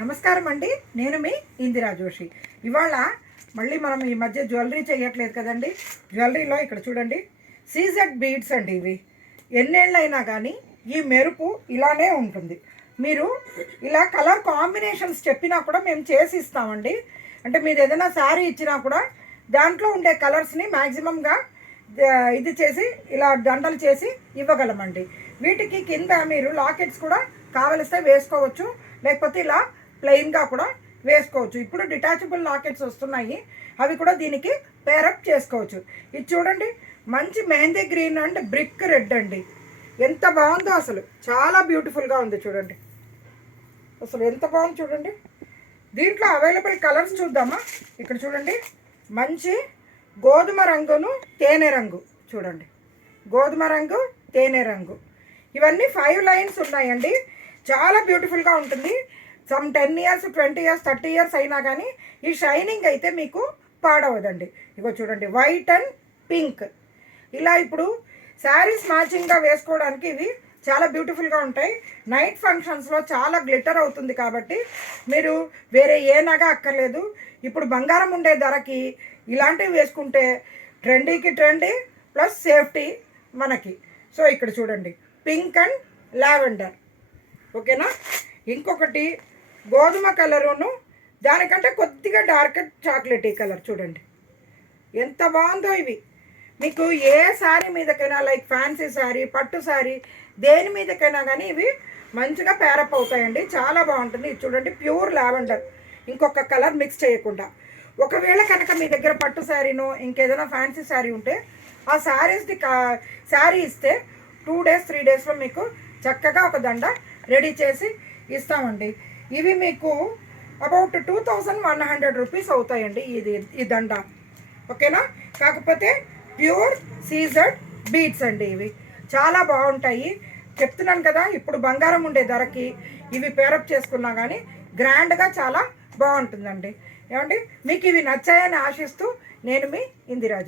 నమస్కారం అండి, నేను మీ ఇందిరా జోషి. ఇవాళ మళ్ళీ మనం ఈ మధ్య జ్యువెలరీ చేయట్లేదు కదండి. జ్యువెలరీలో ఇక్కడ చూడండి, సీజెడ్ బీడ్స్ అండి. ఇవి ఎన్నేళ్ళైనా కానీ ఈ మెరుపు ఇలానే ఉంటుంది. మీరు ఇలా కలర్ కాంబినేషన్స్ చెప్పినా కూడా మేము చేసి ఇస్తామండి. అంటే మీరు ఏదైనా శారీ ఇచ్చినా కూడా దాంట్లో ఉండే కలర్స్ని మ్యాక్సిమంగా ఇది చేసి ఇలా దండలు చేసి ఇవ్వగలమండి. వీటికి కింద మీరు లాకెట్స్ కూడా కావలిస్తే వేసుకోవచ్చు, లేకపోతే ఇలా ప్లెయిన్గా కూడా వేసుకోవచ్చు. ఇప్పుడు డిటాచబుల్ లాకెట్స్ వస్తున్నాయి, అవి కూడా దీనికి పేరప్ చేసుకోవచ్చు. ఇది చూడండి, మంచి mehndi green and brick red అండి. ఎంత బాగుందో అసలు, చాలా బ్యూటిఫుల్గా ఉంది చూడండి. అసలు ఎంత బాగుంది చూడండి. దీంట్లో అవైలబుల్ కలర్స్ చూద్దామా. ఇక్కడ చూడండి, మంచి గోధుమ రంగును తేనె రంగు చూడండి, గోధుమ రంగు తేనె రంగు. ఇవన్నీ 5 లైన్స్ ఉన్నాయండి. చాలా బ్యూటిఫుల్గా ఉంటుంది. సమ్ 10 ఇయర్స్ 20 ఇయర్స్ 30 ఇయర్స్ అయినా కానీ ఈ షైనింగ్ అయితే మీకు పాడవదండి. ఇగో చూడండి, వైట్ అండ్ పింక్. ఇలా ఇప్పుడు శారీస్ మ్యాచింగ్గా వేసుకోవడానికి ఇవి చాలా బ్యూటిఫుల్గా ఉంటాయి. నైట్ ఫంక్షన్స్లో చాలా గ్లిటర్ అవుతుంది కాబట్టి మీరు వేరే ఏ నగ అక్కర్లేదు. ఇప్పుడు బంగారం ఉండే ధరకి ఇలాంటివి వేసుకుంటే ట్రెండీకి ట్రెండీ ప్లస్ సేఫ్టీ మనకి. సో ఇక్కడ చూడండి, పింక్ అండ్ లావెండర్. ఓకేనా. ఇంకొకటి గోధుమ కలరును దానికంటే కొద్దిగా డార్క్ చాక్లెటీ కలర్ చూడండి, ఎంత బాగుందో. ఇవి మీకు ఏ శారీ మీదకైనా, లైక్ ఫ్యాన్సీ శారీ, పట్టు శారీ, దేని మీదకైనా కానీ ఇవి మంచిగా పేరప్ అవుతాయండి. చాలా బాగుంటుంది. ఇది చూడండి, ప్యూర్ లావెండర్, ఇంకొక కలర్ మిక్స్ చేయకుండా. ఒకవేళ కనుక మీ దగ్గర పట్టు శారీనో ఇంకేదైనా ఫ్యాన్సీ శారీ ఉంటే ఆ శారీ ఇస్తే 2 days 3 daysలో మీకు చక్కగా ఒక దండ రెడీ చేసి ఇస్తామండి. ఇవి మీకు అబౌట్ 2100 రూపీస్ అవుతాయండి ఈ దండ. ఓకేనా. కాకపోతే ప్యూర్ సీజెడ్ బీడ్స్ అండి. ఇవి చాలా బాగుంటాయి. చెప్తున్నాను కదా, ఇప్పుడు బంగారం ఉండే ధరకి ఇవి పేరప్ చేసుకున్నా కానీ గ్రాండ్గా చాలా బాగుంటుందండి. ఏమండి, మీకు ఇవి నచ్చాయని ఆశిస్తూ నేను మీ ఇందిరాజు.